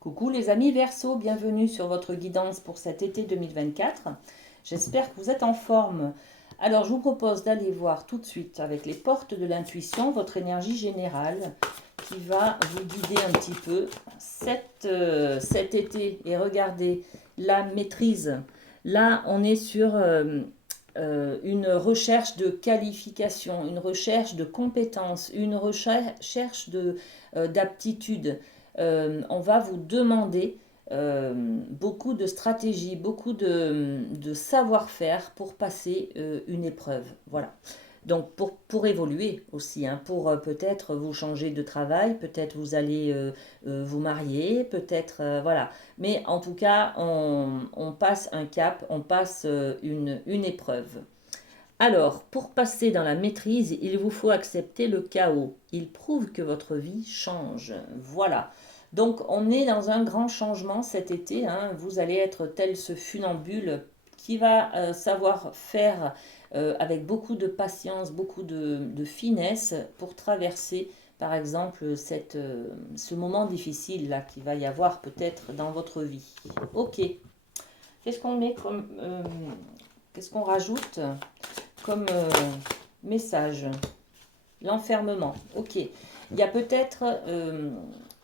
Coucou les amis Verseau, bienvenue sur votre guidance pour cet été 2024. J'espère que vous êtes en forme. Alors je vous propose d'aller voir tout de suite avec les portes de l'intuition votre énergie générale qui va vous guider un petit peu cet été. Et regardez, la maîtrise. Là, on est sur une recherche de qualification, une recherche de compétences, une recherche d'aptitude. On va vous demander beaucoup de stratégies, beaucoup de savoir-faire pour passer une épreuve. Voilà. Donc pour évoluer aussi, hein, pour peut-être vous changer de travail, peut-être vous allez vous marier, peut-être voilà. Mais en tout cas, on passe un cap, on passe une épreuve. Alors, pour passer dans la maîtrise, il vous faut accepter le chaos. Il prouve que votre vie change. Voilà. Donc, on est dans un grand changement cet été, hein. Vous allez être tel ce funambule qui va savoir faire avec beaucoup de patience, beaucoup de finesse pour traverser, par exemple, ce moment difficile là qu'il va y avoir peut-être dans votre vie. Ok. Qu'est-ce qu'on met comme, qu'est-ce qu'on rajoute comme message? L'enfermement. Ok. Il y a peut-être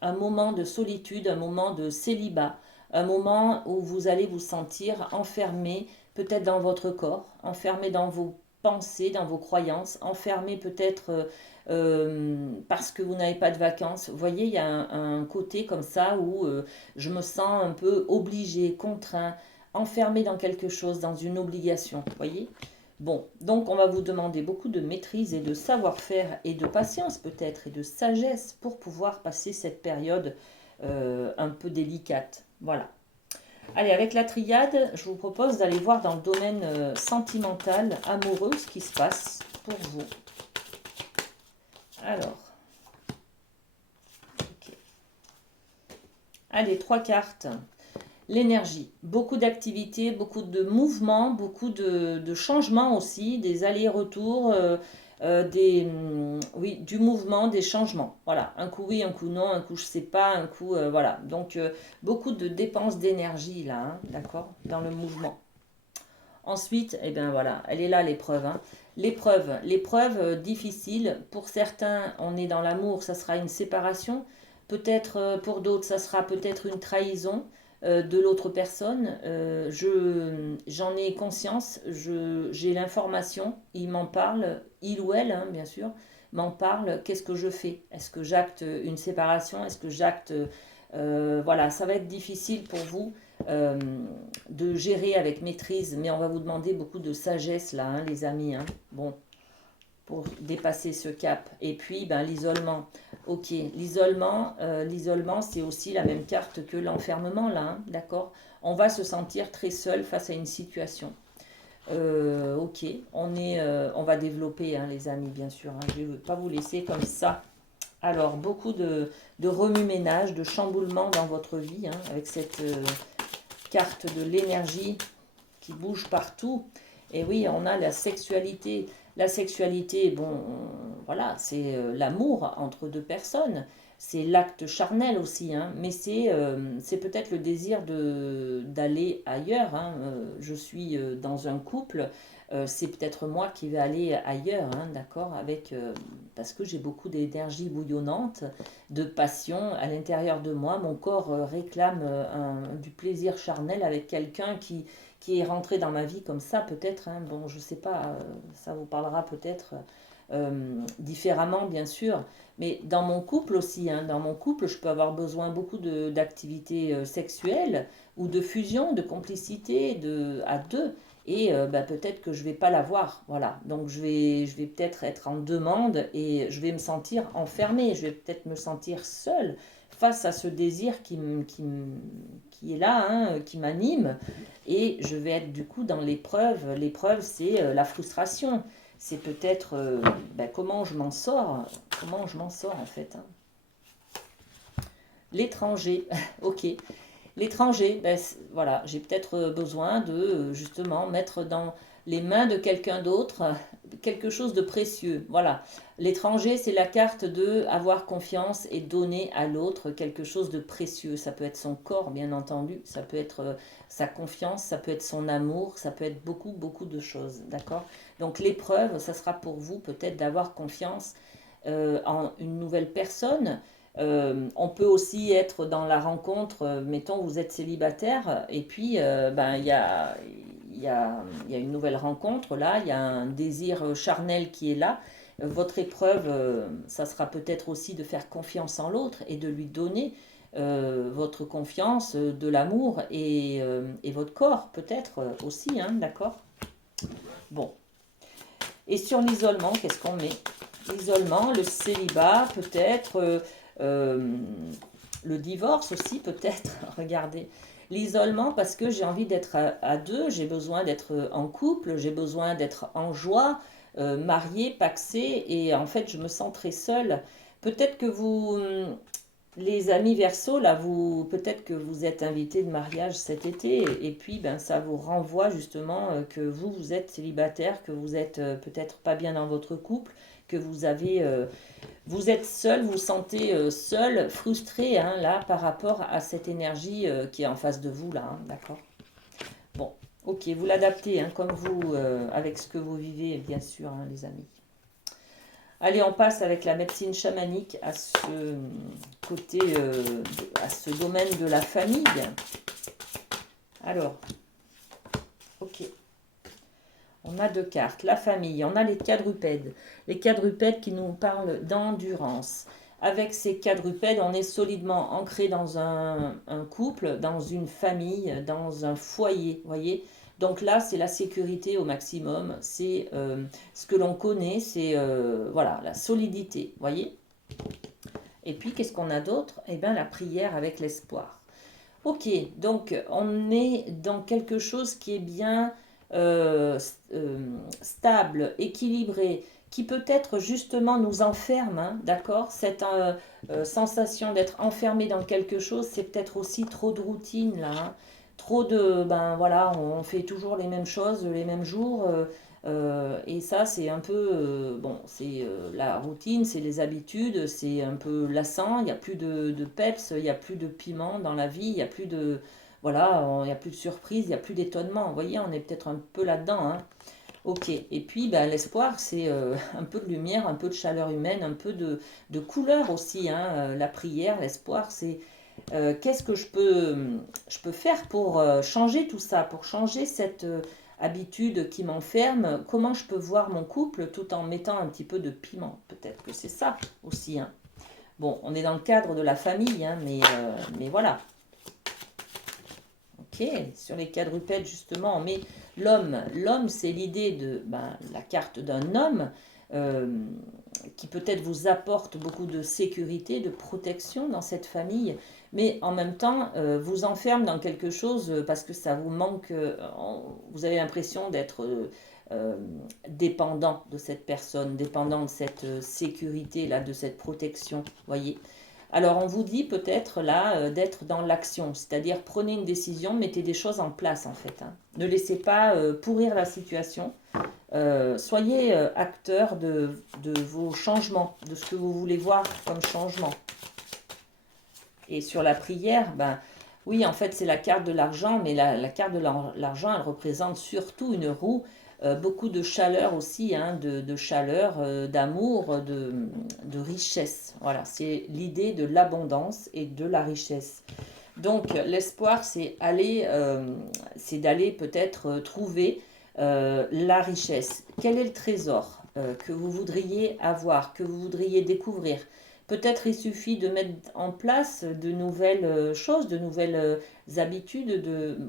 un moment de solitude, un moment de célibat, un moment où vous allez vous sentir enfermé, peut-être dans votre corps, enfermé dans vos pensées, dans vos croyances, enfermé peut-être parce que vous n'avez pas de vacances. Vous voyez, il y a un côté comme ça où je me sens un peu obligé, contraint, enfermé dans quelque chose, dans une obligation. Vous voyez? Bon, donc on va vous demander beaucoup de maîtrise et de savoir-faire et de patience peut-être et de sagesse pour pouvoir passer cette période un peu délicate. Voilà. Allez, avec la triade, je vous propose d'aller voir dans le domaine sentimental, amoureux, ce qui se passe pour vous. Alors, ok. Allez, trois cartes. L'énergie, beaucoup d'activités, beaucoup de mouvements, beaucoup de changements aussi, des allers-retours, oui, du mouvement, des changements. Voilà, un coup oui, un coup non, un coup je sais pas, un coup voilà. Donc beaucoup de dépenses d'énergie là, hein, d'accord, dans le mouvement. Ensuite, eh bien voilà, elle est là l'épreuve, hein. L'épreuve difficile. Pour certains, on est dans l'amour, ça sera une séparation. Peut-être pour d'autres, ça sera peut-être une trahison de l'autre personne. J'en ai conscience, j'ai l'information, il m'en parle, il ou elle, hein, bien sûr, m'en parle. Qu'est-ce que je fais? Est-ce que j'acte une séparation? Est-ce que j'acte... voilà, ça va être difficile pour vous euh, de gérer avec maîtrise, mais on va vous demander beaucoup de sagesse là, hein, les amis. Hein. Bon, pour dépasser ce cap. Et puis, ben, l'isolement. Ok, l'isolement, c'est aussi la même carte que l'enfermement là, hein, d'accord. On va se sentir très seul face à une situation. Ok, on va développer, hein, les amis, bien sûr. Hein. Je ne vais pas vous laisser comme ça. Alors, beaucoup de remue-ménage, de chamboulement dans votre vie, hein, avec cette carte de l'énergie qui bouge partout. Et oui, on a la sexualité. La sexualité, bon, voilà, c'est l'amour entre deux personnes. C'est l'acte charnel aussi, hein, mais c'est peut-être le désir d'aller ailleurs. Hein. Je suis dans un couple, c'est peut-être moi qui vais aller ailleurs, hein, d'accord, parce que j'ai beaucoup d'énergie bouillonnante, de passion à l'intérieur de moi. Mon corps réclame du plaisir charnel avec quelqu'un qui est rentré dans ma vie comme ça, peut-être. Hein. Bon, je sais pas, ça vous parlera peut-être différemment, bien sûr. Mais dans mon couple aussi, hein, dans mon couple, je peux avoir besoin beaucoup d'activités sexuelles ou de fusion, de complicité à deux. Et bah, peut-être que je vais pas l'avoir. Voilà. Donc je vais peut-être être en demande et je vais me sentir enfermée. Je vais peut-être me sentir seule face à ce désir qui est là, hein, qui m'anime. Et je vais être du coup dans l'épreuve. L'épreuve, c'est la frustration. C'est peut-être ben, comment je m'en sors en fait. Hein. L'étranger, ok. L'étranger, ben, voilà, j'ai peut-être besoin de justement mettre les mains de quelqu'un d'autre, quelque chose de précieux. Voilà. L'étranger, c'est la carte de avoir confiance et donner à l'autre quelque chose de précieux. Ça peut être son corps, bien entendu, ça peut être sa confiance, ça peut être son amour, ça peut être beaucoup, beaucoup de choses. D'accord? Donc l'épreuve, ça sera pour vous peut-être d'avoir confiance en une nouvelle personne. On peut aussi être dans la rencontre, mettons vous êtes célibataire et puis ben, il y a une nouvelle rencontre là, il y a un désir charnel qui est là. Votre épreuve, ça sera peut-être aussi de faire confiance en l'autre et de lui donner votre confiance, de l'amour et votre corps peut-être aussi, hein, d'accord? Bon. Et sur l'isolement, qu'est-ce qu'on met? L'isolement, le célibat peut-être, euh, le divorce aussi peut-être, regardez. L'isolement parce que j'ai envie d'être à deux, j'ai besoin d'être en couple, j'ai besoin d'être en joie, mariée, pacsée, et en fait je me sens très seule. Peut-être que vous, les amis Verseau, là, vous, peut-être que vous êtes invités de mariage cet été, et puis ben, ça vous renvoie justement que vous êtes célibataire, que vous êtes peut-être pas bien dans votre couple, que vous avez, vous êtes seul, vous vous sentez seul, frustré, hein, là, par rapport à cette énergie qui est en face de vous, là, hein, d'accord? Bon, ok, vous l'adaptez, hein, comme vous, avec ce que vous vivez, bien sûr, hein, les amis. Allez, on passe avec la médecine chamanique à ce côté, à ce domaine de la famille. Alors, ok. On a deux cartes. La famille, on a les quadrupèdes. Les quadrupèdes qui nous parlent d'endurance. Avec ces quadrupèdes, on est solidement ancré dans un couple, dans une famille, dans un foyer, voyez. Donc là, c'est la sécurité au maximum, c'est ce que l'on connaît, c'est voilà, la solidité, voyez. Et puis, qu'est-ce qu'on a d'autre? Eh bien, la prière avec l'espoir. Ok, donc on est dans quelque chose qui est bien stable, équilibré, qui peut-être justement nous enferme, hein, d'accord? Cette sensation d'être enfermé dans quelque chose, c'est peut-être aussi trop de routine là, hein. Trop de, ben voilà, on fait toujours les mêmes choses, les mêmes jours, et ça c'est un peu, bon, c'est la routine, c'est les habitudes, c'est un peu lassant, il n'y a plus de peps, il n'y a plus de piment dans la vie, il n'y a plus de, voilà, il n'y a plus de surprise, il n'y a plus d'étonnement. Vous voyez, on est peut-être un peu là-dedans, hein. Ok, et puis ben, l'espoir, c'est un peu de lumière, un peu de chaleur humaine, un peu de couleur aussi, hein. La prière, l'espoir, c'est qu'est-ce que je peux faire pour changer tout ça, pour changer cette habitude qui m'enferme, comment je peux voir mon couple tout en mettant un petit peu de piment. Peut-être que c'est ça aussi, hein. Bon, on est dans le cadre de la famille, hein, mais voilà. Ok, sur les quadrupèdes, justement, on met l'homme. L'homme, c'est l'idée de ben, la carte d'un homme euh, qui peut-être vous apporte beaucoup de sécurité, de protection dans cette famille, mais en même temps vous enferme dans quelque chose parce que ça vous manque, vous avez l'impression d'être euh, dépendant de cette personne, dépendant de cette sécurité, là, de cette protection, voyez. Alors on vous dit peut-être là d'être dans l'action, c'est-à-dire prenez une décision, mettez des choses en place en fait, hein. Ne laissez pas pourrir la situation. Soyez acteur de vos changements, de ce que vous voulez voir comme changement. Et sur la prière, ben oui, en fait c'est la carte de l'argent, mais la carte de l'argent, elle représente surtout une roue, beaucoup de chaleur aussi, hein, de chaleur, d'amour, de richesse. Voilà, c'est l'idée de l'abondance et de la richesse. Donc l'espoir, c'est d'aller peut-être trouver la richesse. Quel est le trésor que vous voudriez avoir, que vous voudriez découvrir? Peut-être il suffit de mettre en place de nouvelles choses, de nouvelles habitudes,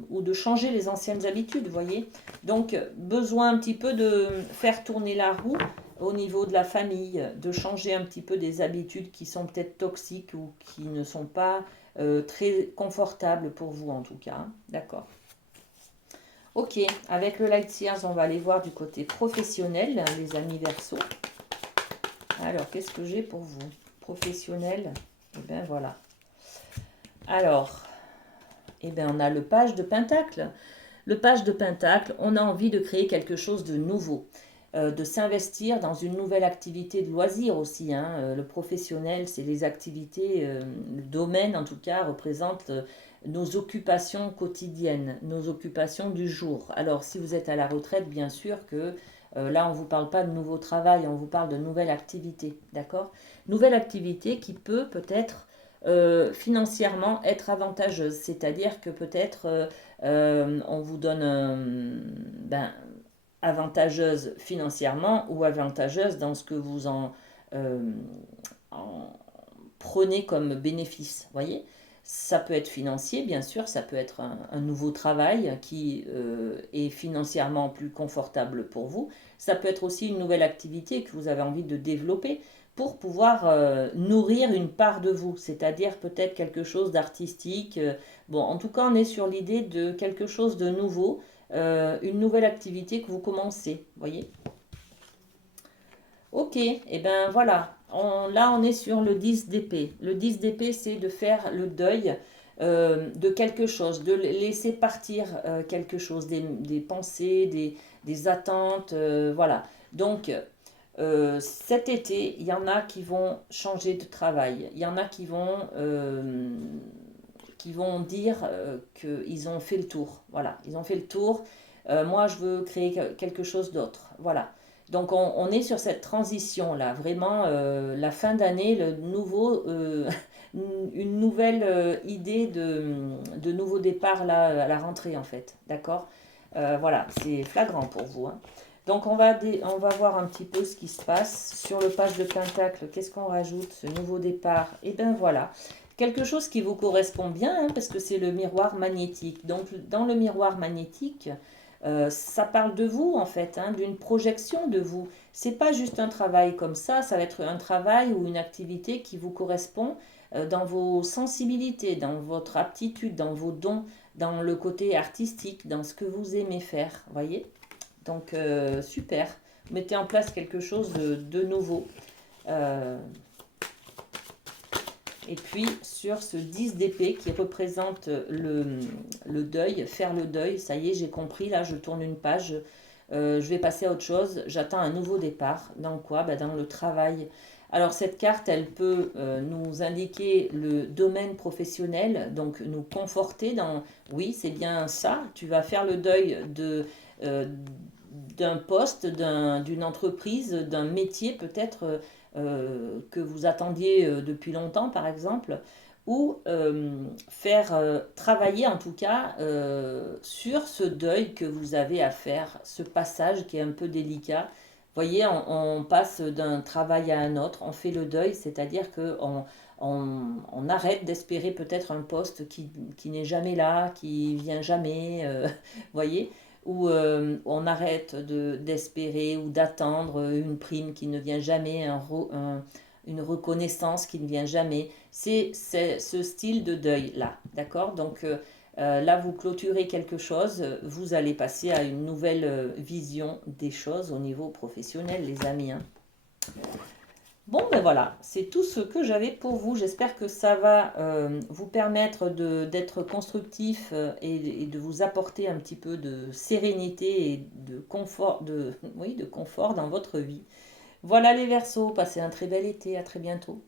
ou de changer les anciennes habitudes, vous voyez. Donc besoin un petit peu de faire tourner la roue au niveau de la famille, de changer un petit peu des habitudes qui sont peut-être toxiques ou qui ne sont pas très confortables pour vous en tout cas, hein. D'accord. Ok, avec le Light Seers, on va aller voir du côté professionnel, les amis Verseau. Alors, qu'est-ce que j'ai pour vous? Professionnel, et bien voilà. Alors, eh bien on a le page de Pentacle. Le page de Pentacle, on a envie de créer quelque chose de nouveau, de s'investir dans une nouvelle activité de loisir aussi, hein. Le professionnel, c'est les activités, le domaine en tout cas représente nos occupations quotidiennes, nos occupations du jour. Alors si vous êtes à la retraite, bien sûr que là on ne vous parle pas de nouveau travail, on vous parle de nouvelle activité, d'accord? Nouvelle activité qui peut peut-être financièrement être avantageuse, c'est-à-dire que peut-être on vous donne ben, avantageuse financièrement ou avantageuse dans ce que vous en prenez comme bénéfice, voyez. Ça peut être financier, bien sûr, ça peut être un nouveau travail qui est financièrement plus confortable pour vous. Ça peut être aussi une nouvelle activité que vous avez envie de développer pour pouvoir nourrir une part de vous, c'est-à-dire peut-être quelque chose d'artistique. Bon, en tout cas, on est sur l'idée de quelque chose de nouveau, une nouvelle activité que vous commencez, voyez. Ok, et ben voilà. Là, on est sur le 10 d'épée. Le 10 d'épée, c'est de faire le deuil de quelque chose, de laisser partir quelque chose, des pensées, des attentes, voilà. Donc, cet été, il y en a qui vont changer de travail. Il y en a qui vont dire qu'ils ont fait le tour. Voilà, ils ont fait le tour. Moi, je veux créer quelque chose d'autre. Voilà. Donc, on est sur cette transition-là. Vraiment, la fin d'année, le nouveau, une nouvelle idée de nouveau départ là, à la rentrée, en fait. D'accord. Voilà, c'est flagrant pour vous, hein. Donc, on va voir un petit peu ce qui se passe. Sur le page de Pentacle, qu'est-ce qu'on rajoute? Ce nouveau départ. Et bien voilà. Quelque chose qui vous correspond bien, hein, parce que c'est le miroir magnétique. Donc, dans le miroir magnétique, ça parle de vous, en fait, hein, d'une projection de vous. C'est pas juste un travail comme ça va être un travail ou une activité qui vous correspond dans vos sensibilités, dans votre aptitude, dans vos dons, dans le côté artistique, dans ce que vous aimez faire, voyez? Donc, super. Mettez en place quelque chose de nouveau. Euh, et puis, sur ce 10 d'épée qui représente le deuil, faire le deuil, ça y est, j'ai compris, là, je tourne une page. Je vais passer à autre chose. J'attends un nouveau départ. Dans quoi? Dans le travail. Alors, cette carte, elle peut nous indiquer le domaine professionnel, donc nous conforter dans, oui, c'est bien ça, tu vas faire le deuil euh, d'un poste, d'une entreprise, d'un métier peut-être que vous attendiez depuis longtemps, par exemple, ou faire travailler en tout cas sur ce deuil que vous avez à faire, ce passage qui est un peu délicat. Vous voyez, on passe d'un travail à un autre, on fait le deuil, c'est-à-dire qu'on on arrête d'espérer peut-être un poste qui n'est jamais là, qui vient jamais, voyez, ou on arrête d'espérer ou d'attendre une prime qui ne vient jamais, une reconnaissance qui ne vient jamais. C'est ce style de deuil-là, d'accord? Donc là, vous clôturez quelque chose, vous allez passer à une nouvelle vision des choses au niveau professionnel, les amis, hein. Bon, ben voilà, c'est tout ce que j'avais pour vous. J'espère que ça va vous permettre d'être constructif et de vous apporter un petit peu de sérénité et de confort, oui, de confort dans votre vie. Voilà les Verseaux, passez un très bel été, à très bientôt.